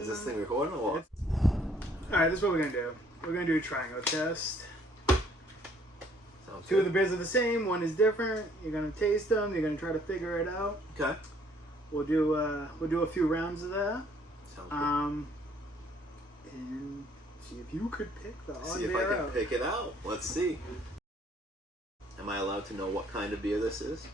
Is this thing recording or what? Alright, this is what we're going to do. We're going to do a triangle test. Sounds Two good. of the beers are the same, one is different. You're going to taste them, you're going to try to figure it out. Okay. We'll do a few rounds of that. Sounds good. And see if you could pick the odd See if beer I can out. pick it out. Let's see. Am I allowed to know what kind of beer this is?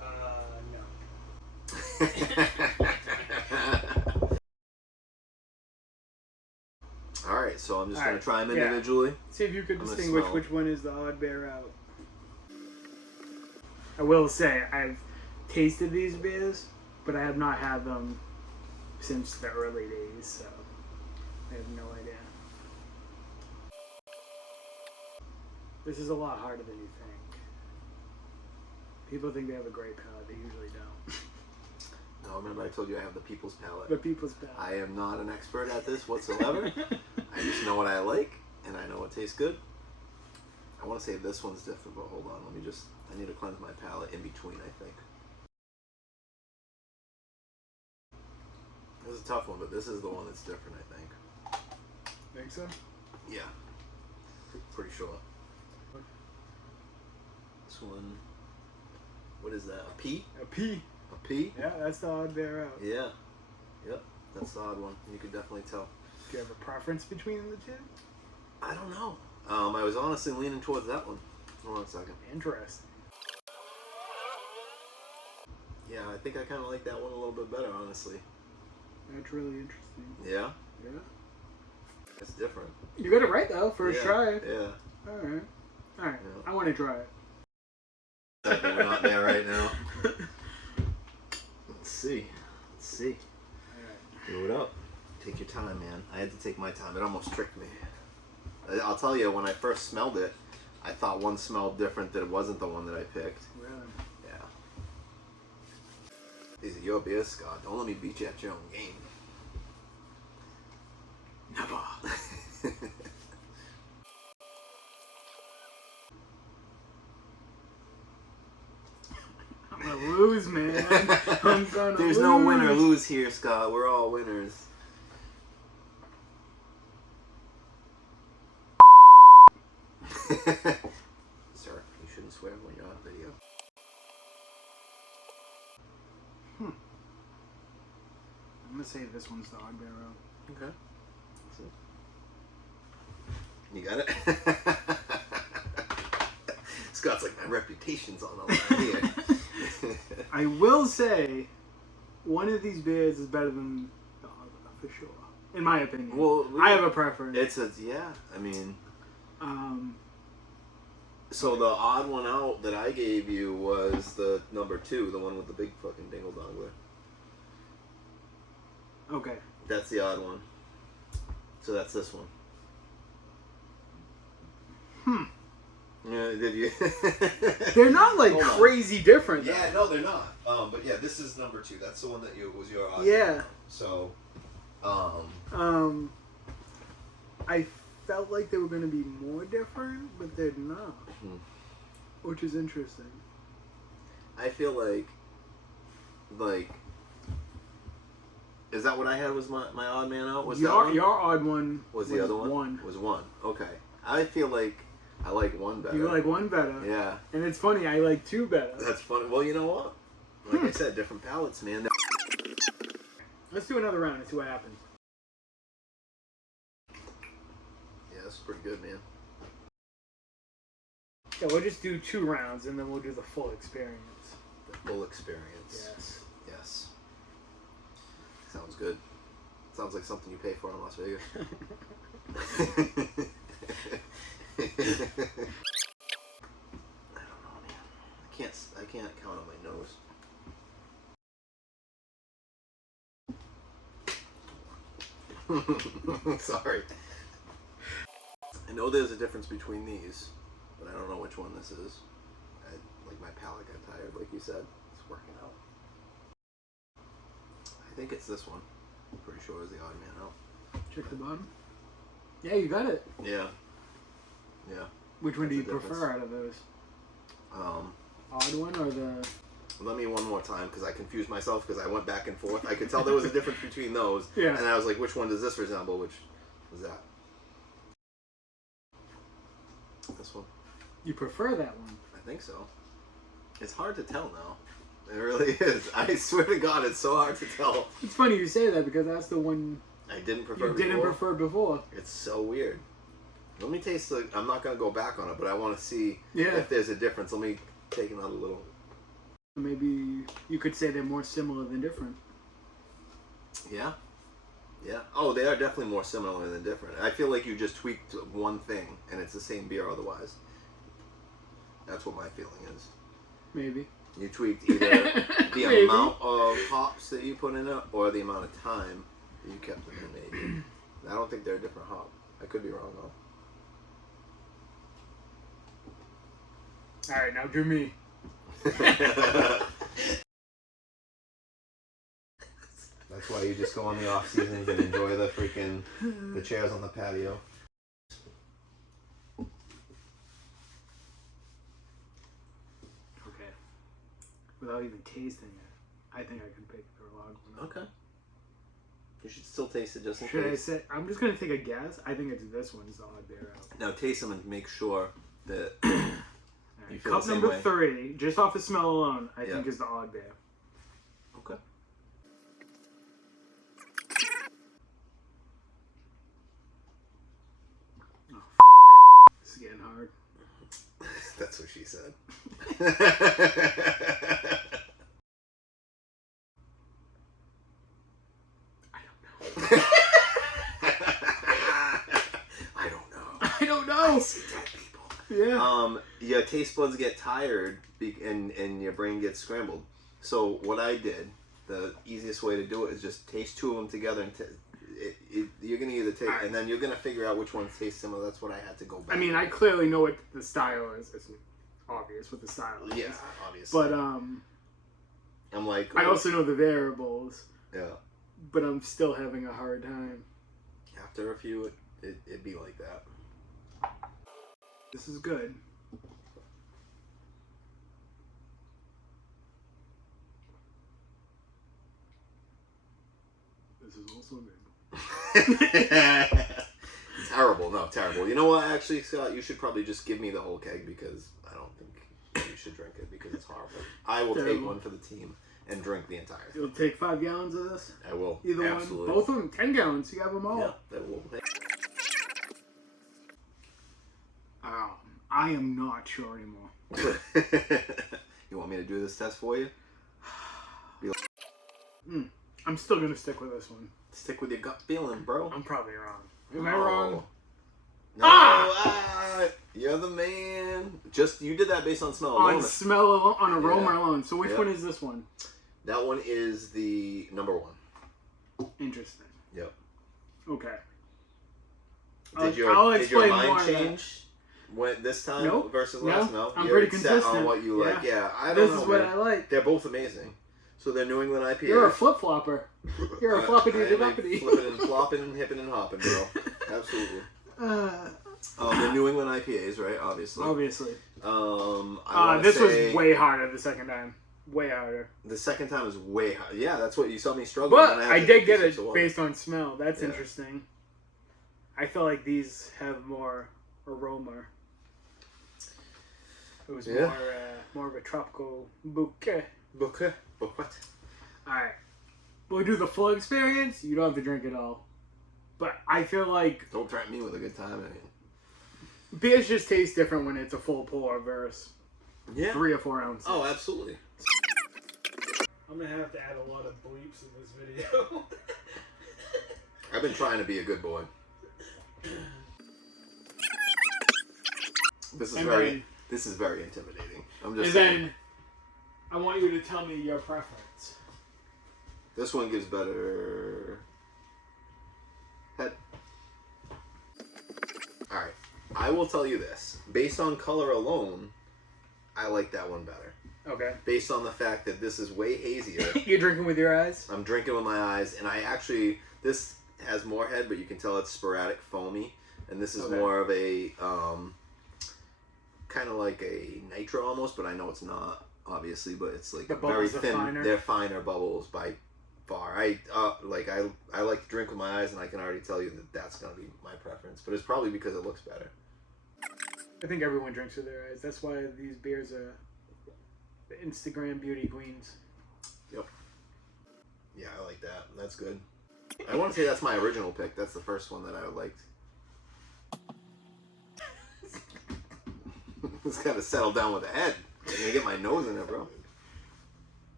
No. Alright, so I'm just going Alright, to try them yeah. individually. See if you could I'm gonna distinguish smell. which one is the odd beer out. I will say, I've tasted these beers, but I have not had them since the early days, so I have no idea. This is a lot harder than you think. People think they have a great palate, they usually don't. No, remember I told you I have the people's palate. The people's palate. I am not an expert at this whatsoever. I just know what I like, and I know what tastes good. I want to say this one's different, but hold on. I need to cleanse my palate in between, I think. This is a tough one, but this is the one that's different, I think. Think so? Yeah. Pretty sure. This one, what is that? A P? A P. A P? Yeah, that's the odd beer out. Yeah. Yep. That's the odd one. You can definitely tell. Do you have a preference between the two? I don't know. I was honestly leaning towards that one. Hold on a second. Interesting. Yeah, I think I kind of like that one a little bit better, honestly. That's really interesting. Yeah? Yeah. It's different. You got it right though, first try. Yeah. Alright. Alright. Yeah. I want to try it. We're not there right now. Let's see. Let's see. Do it up. Take your time, man. I had to take my time. It almost tricked me. I'll tell you, when I first smelled it, I thought one smelled different that it wasn't the one that I picked. Really? Yeah. These are your beers, Scott. Don't let me beat you at your own game. Never. I'm gonna lose, man. I'm gonna There's lose. no win or lose here, Scott. We're all winners. Sir, you shouldn't swear when you're on video. I'm gonna say this one's the odd beer out. Okay. You got it? Scott's like, my reputation's on the line here. I will say, one of these beers is better than the other, for sure. In my opinion. Well, I have a preference. Yeah, I mean... Um, So the odd one out that I gave you was the number 2, the one with the big fucking dingle dongler. okay. That's the odd one. So that's this one. Yeah, did you? They're not like crazy different. Though. Yeah, no, they're not. But yeah, this is number 2. That's the one that was your odd Yeah. one. So, I felt like they were going to be more different, but they're not. Which is interesting. I feel like, is that what I had was my odd man out? Was that one? Your odd one Was the other one? Was 1. Okay. I feel like I like 1 better. You like 1 better. Yeah. And it's funny, I like 2 better. That's funny. Well, you know what? Like I said, different palates, man. Let's do another round and see what happens. Yeah, this is pretty good, man. Yeah, we'll just do 2 rounds and then we'll do the full experience. The full experience. Yes. Yes. Sounds good. Sounds like something you pay for in Las Vegas. I don't know, man. I can't count on my nose. Sorry. I know there's a difference between these, but I don't know which one this is. Like my palate got tired, like you said. It's working out. I think it's this one. I'm pretty sure it's the odd man out. Check the bottom. Yeah, you got it. Yeah. Yeah. Which one do you That's the prefer out of those? odd one or the? Let me one more time because I confused myself because I went back and forth. I could tell there was a difference between those. Yeah. And I was like, which one does this resemble? Which was that? This one. You prefer that one? I think so. It's hard to tell now. It really is. I swear to God, it's so hard to tell. It's funny you say that because that's the one I didn't prefer you before. didn't prefer before. It's so weird. Let me taste the... I'm not going to go back on it, but I want to see Yeah. if there's a difference. Let me take another little... Maybe you could say they're more similar than different. Yeah. Yeah. Oh, they are definitely more similar than different. I feel like you just tweaked one thing, and it's the same beer otherwise. That's what my feeling is. Maybe. You tweaked either the Maybe. amount of hops that you put in it, or the amount of time that you kept them in, maybe. I don't think they're a different hop. I could be wrong, though. Alright, now do me. That's why you just go on the off seasons and enjoy the freaking the chairs on the patio. Okay. Without even tasting it, I think I can pick the log one. Okay. You should still taste it just in Should I case. say? I'm just gonna take a guess. I think it's this one's the odd beer out. Now taste them and make sure that Alright, you feel cup the same number way. 3, just off the smell alone, I Yeah. think is the odd beer. Okay. Oh fuck! This is getting hard. That's what she said. I don't know. I don't know. I don't know. I see dead people. Yeah. Your taste buds get tired and your brain gets scrambled. So what I did, the easiest way to do it is just taste two of them together and you're gonna either take and then you're gonna figure out which ones taste similar. That's what I had to go back. I mean, I clearly know what the style is. It's obvious what the style is. yeah, obviously. But I'm like, I also know the variables. yeah. But I'm still having a hard time. After a few, it'd be like that. This is good. This is also good. Terrible, no, terrible. You know what, actually, Scott, you should probably just give me the whole keg because I don't think you should drink it because it's horrible. I will take Terrible. one for the team and drink the entire thing. You'll take 5 gallons of this? I will. Either Absolutely. one? Both of them? 10 gallons. You have them all. Yeah, I will. I am not sure anymore. You want me to do this test for you? I'm still going to stick with this one. Stick with your gut feeling, bro. I'm probably wrong. Am I wrong? No, you're the man. Just you did that based on smell alone. On smell alone, on aroma Yeah. alone. So which Yeah. one is this one? That one is the number 1. Interesting. Yep. Okay. Did I'll your mind explain more of that. change when this time Nope. versus No, last? No, I'm you're pretty set on consistent. what you like. Yeah, I don't This know. is what man. I like. They're both amazing. So they're New England IPAs. You're a flip-flopper. You're a floppity-doppity. Flipping and flopping and hipping and hopping, bro. Absolutely. The New England IPAs, right? Obviously. Obviously. I wanna This say was way harder the second time. Way harder. the second time was way high. Yeah, that's what you saw me struggle. But when I had did to get fix it to one. based on smell. That's Yeah. interesting. I feel like these have more aroma. It was Yeah. more of a tropical bouquet. Bouquet. Bouquet. Alright. We'll do the full experience. You don't have to drink it all. But I feel like Don't threaten me with a good time. I mean, beers just taste different when it's a full pour versus yeah. 3 or 4 ounces. Oh, absolutely. I'm gonna have to add a lot of bleeps in this video. I've been trying to be a good boy. This is And very. then- This is very intimidating. I'm just And saying. then I want you to tell me your preference. This one gives better head. Alright. I will tell you this. Based on color alone, I like that one better. Okay. Based on the fact that this is way hazier. You're drinking with your eyes? I'm drinking with my eyes, and I actually... This has more head, but you can tell it's sporadic foamy. And this is Okay. more of a... kind of like a nitro almost, but I know it's not, obviously. But it's like The a very bubbles are thin. finer. They're finer bubbles by far. I like to drink with my eyes, and I can already tell you that that's gonna be my preference. But it's probably because it looks better. I think everyone drinks with their eyes. That's why these beers are the Instagram beauty queens. Yep. Yeah, I like that. That's good. I want to say that's my original pick. That's the first one that I liked. It's got to settle down with the head. I'm gonna get my nose in there, bro.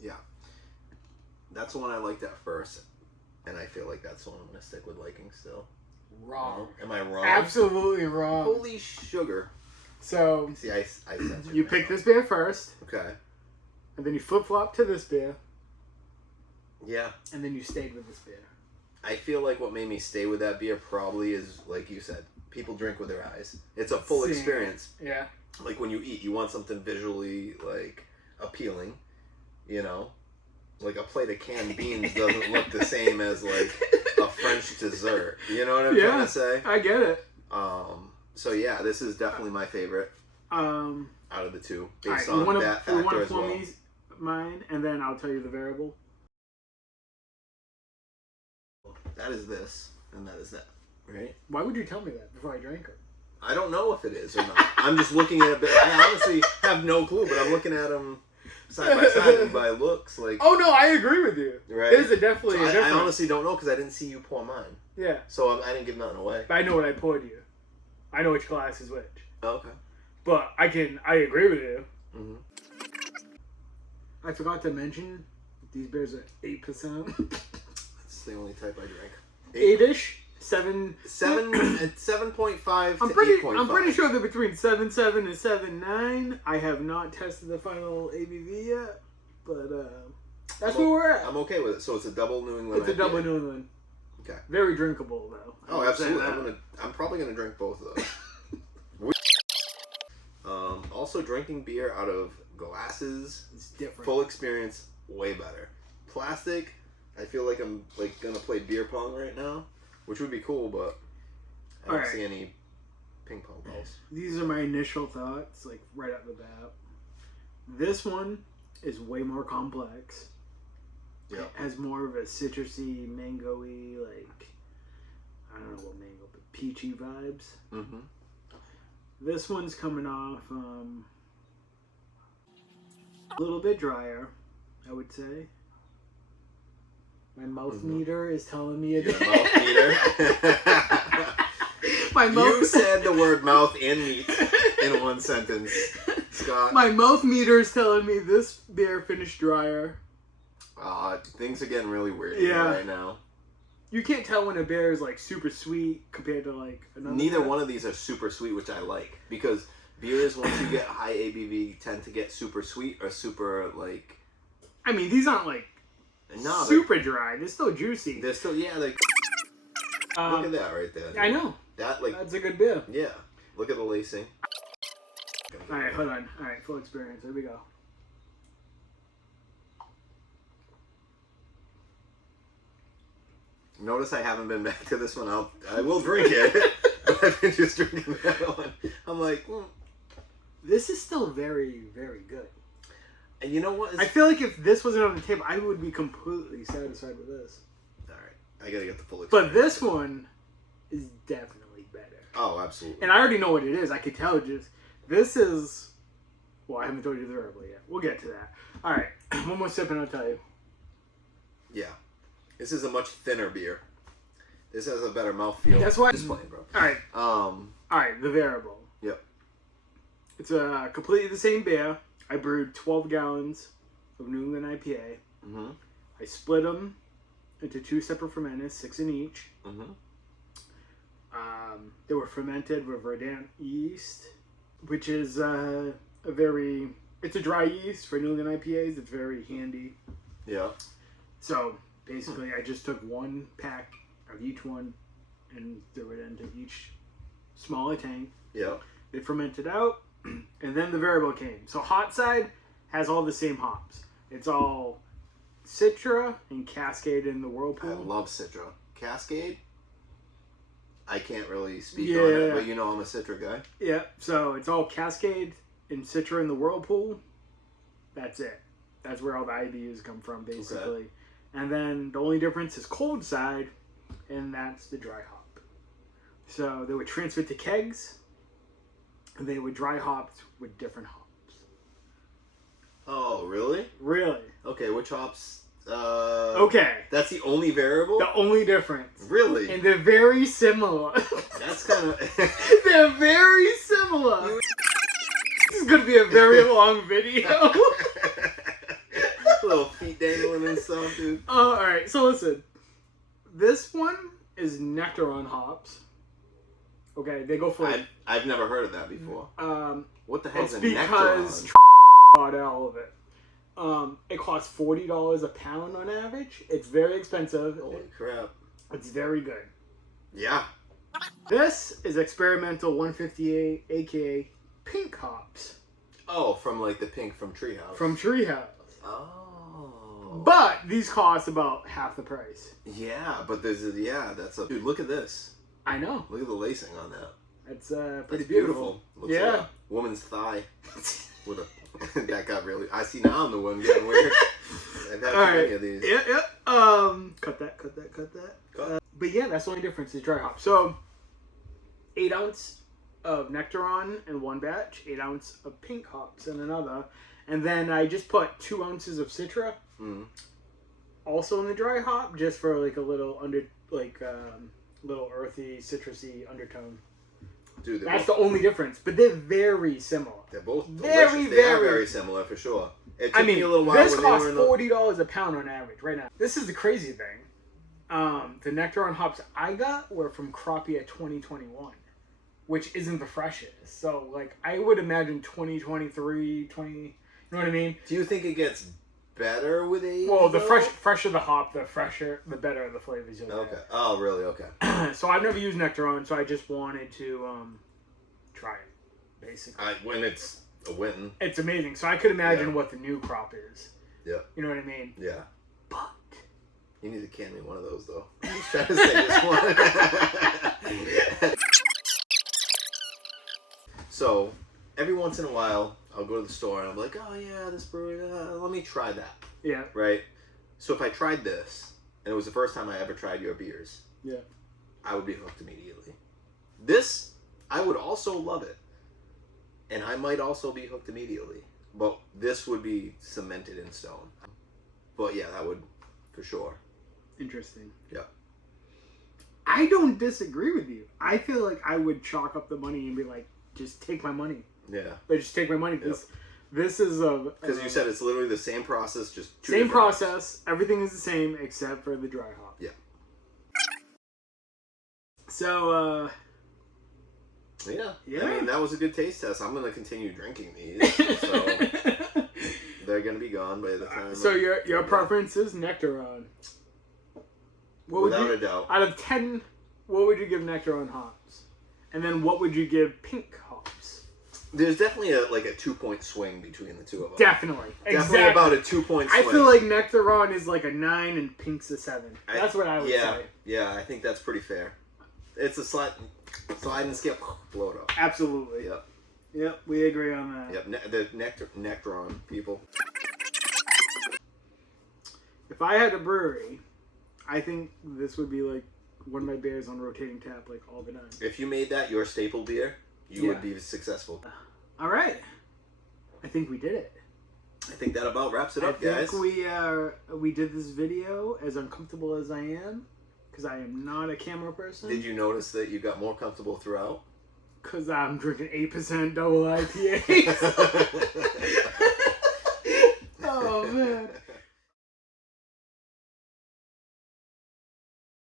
Yeah, that's the one I liked at first, and I feel like that's the one I'm gonna stick with liking still. Wrong. Am I wrong? Absolutely wrong. Holy sugar. So See, I censored you myself. picked this beer first, Okay. and then you flip flop to this beer, Yeah. and then you stayed with this beer. I feel like what made me stay with that beer probably is, like you said, people drink with their eyes. It's a full Seeing experience. Yeah. Like when you eat, you want something visually like appealing, you know? Like a plate of canned beans doesn't look the same as like a French dessert. You know what I'm trying to say? I get it. So yeah, this is definitely my favorite out of the two, based on that factor as well. Mine, and then I'll tell you the variable. That is this, and that is that, right? Why would you tell me that before I drank it? I don't know if it is or not. I'm just looking at it. I honestly have no clue, but I'm looking at them side by side and by looks. Like, Oh no, I agree with you. Right? There's definitely So a difference. I honestly don't know because I didn't see you pour mine, Yeah, so I didn't give nothing away. but I know what I poured you. I know which glass is which. Oh, okay. But I agree with you. Mm-hmm. I forgot to mention these beers are 8%. That's the only type I drink. 8-ish, 7. 7.5 to I'm 8.5. pretty sure they're between 7.7 and 7.9. I have not tested the final ABV yet, but that's where we're at. I'm okay with it. So it's a double New England. It's a IPA. double New England. Okay. Very drinkable though. Oh, absolutely. I'm probably gonna drink both of those. Also, drinking beer out of glasses, It's different. full experience, way better. Plastic, I feel like I'm like gonna play beer pong right now, which would be cool, but I don't see any ping pong balls. These are my initial thoughts, like right out the bat. This one is way more complex. Yeah. It has more of a citrusy, mango-y, like, I don't know what mango, but peachy vibes. Mm-hmm. This one's coming off a little bit drier, I would say. My mouth meter is telling me a Mouth meter. My mouth. You said the word mouth and meat in one sentence, Scott. My mouth meter is telling me this beer finished drier. Things are getting really weird right now. You can't tell when a beer is like super sweet compared to like another. Neither beer. one of these are super sweet, which I like, because beers, once you get high ABV, tend to get super sweet or super like. I mean, these aren't like super dry. They're still juicy. They're still like. Look at that right there. I know. That like. That's a good beer. Yeah. Look at the lacing. All right, hold on. All right, full experience. Here we go. Notice I haven't been back to this one. I will drink it, but I've been just drinking that one. I'm like, This is still very, very good. And you know what? I feel like if this wasn't on the table, I would be completely satisfied with this. All right, I gotta get the full experience. But this one is definitely better. Oh, absolutely. And I already know what it is. I could tell just this is. Well, I haven't told you the variable yet. We'll get to that. All right, one more sip and I'll tell you. Yeah. This is a much thinner beer. This has a better mouthfeel. That's why. Just playing, bro. All right. All right. The variable. Yep. It's a completely the same beer. I brewed 12 gallons of New England IPA. Mm-hmm. I split them into 2 separate fermenters, 6 in each. Mm-hmm. They were fermented with Verdant yeast, which is it's a dry yeast for New England IPAs. It's very handy. Yeah. So basically, I just took 1 pack of each one and threw it into each smaller tank. Yeah. They fermented out, and then the variable came. So hot side has all the same hops. It's all Citra and Cascade in the Whirlpool. I love Citra. Cascade? I can't really speak Yeah. on it, but you know I'm a Citra guy. Yeah, so it's all Cascade and Citra in the Whirlpool. That's it. That's where all the IBUs come from, basically. Okay. And then the only difference is cold side, and that's the dry hop. So they would transfer to kegs, and they would dry hopped with different hops. Oh, really? Really? Okay, which hops? Okay. That's the only variable? The only difference. Really? And they're very similar. That's kind of... They're very similar. This is going to be a very long video. Little feet dangling and stuff, dude. Alright, so listen. This one is Nectaron hops. Okay, they go for... I've never heard of that before. What the hell's it's a because Nectaron? bought all of it. It costs $40 a pound on average. It's very expensive. Holy crap. It's very good. Yeah. This is experimental 158, aka pink hops. Oh, from like the pink from Treehouse. From Treehouse. Oh. But these cost about half the price. Yeah, but that's a... Dude, look at this. I know. Look at the lacing on that. It's pretty That's beautiful. Looks Yeah. like a woman's thigh. With a... that got really... I see now I'm the one getting weird. I've had too many of these. Yeah. Cut that. But yeah, that's the only difference is dry hop. So, 8 ounce of Nectaron in one batch, 8 ounce of pink hops in another, and then I just put 2 ounces of Citra, also in the dry hop, just for like a little little earthy, citrusy undertone. Dude, that's the only difference, but they're very similar. They're both very, delicious. They are very similar for sure. It took me a little while. This costs $40 a pound on average right now. This is the crazy thing. The Nectaron hops I got were from Crappia 2021, which isn't the freshest. So, like, I would imagine 2023, you know what I mean? Do you think it gets better with age? Well, the fresher the hop, the better the flavors you'll get. Okay. Oh, really? Okay. So I've never used Nectaron, so I just wanted to try it, basically. When it's a win. It's amazing. So I could imagine what the new crop is. Yeah. You know what I mean? Yeah. But you need to can me one of those, though. I'm just trying to say this one. So, every once in a while, I'll go to the store and I'm like, oh yeah, this brewery, let me try that. Yeah. Right? So if I tried this, and it was the first time I ever tried your beers, yeah, I would be hooked immediately. This, I would also love it. And I might also be hooked immediately. But this would be cemented in stone. But yeah, that would, for sure. Interesting. Yeah. I don't disagree with you. I feel like I would chalk up the money and be like, just take my money. Yeah. But just take my money. This is a... Because you said it's literally the same process, just two same different process. Everything is the same except for the dry hop. Yeah. So, Yeah. Yeah. I mean, that was a good taste test. I'm going to continue drinking these. So they're going to be gone by the time... So your preference is Nectaron. Without a doubt. Out of 10, what would you give Nectaron hops? And then what would you give pink hops? There's definitely a 2-point swing between the two of them. Definitely. Definitely about a 2-point swing. I feel like Nectaron is like a 9 and pink's a 7. That's what I would say. Yeah, I think that's pretty fair. It's a slide and skip, blow it up. Absolutely. Yep, we agree on that. Yep, the Nectaron people. If I had a brewery, I think this would be like one of my beers on rotating tap like all the time. If you made that your staple beer, you would be successful. All right. I think we did it. I think that about wraps it up, guys. I think we did this video as uncomfortable as I am, because I am not a camera person. Did you notice that you got more comfortable throughout? Because I'm drinking 8% double IPAs.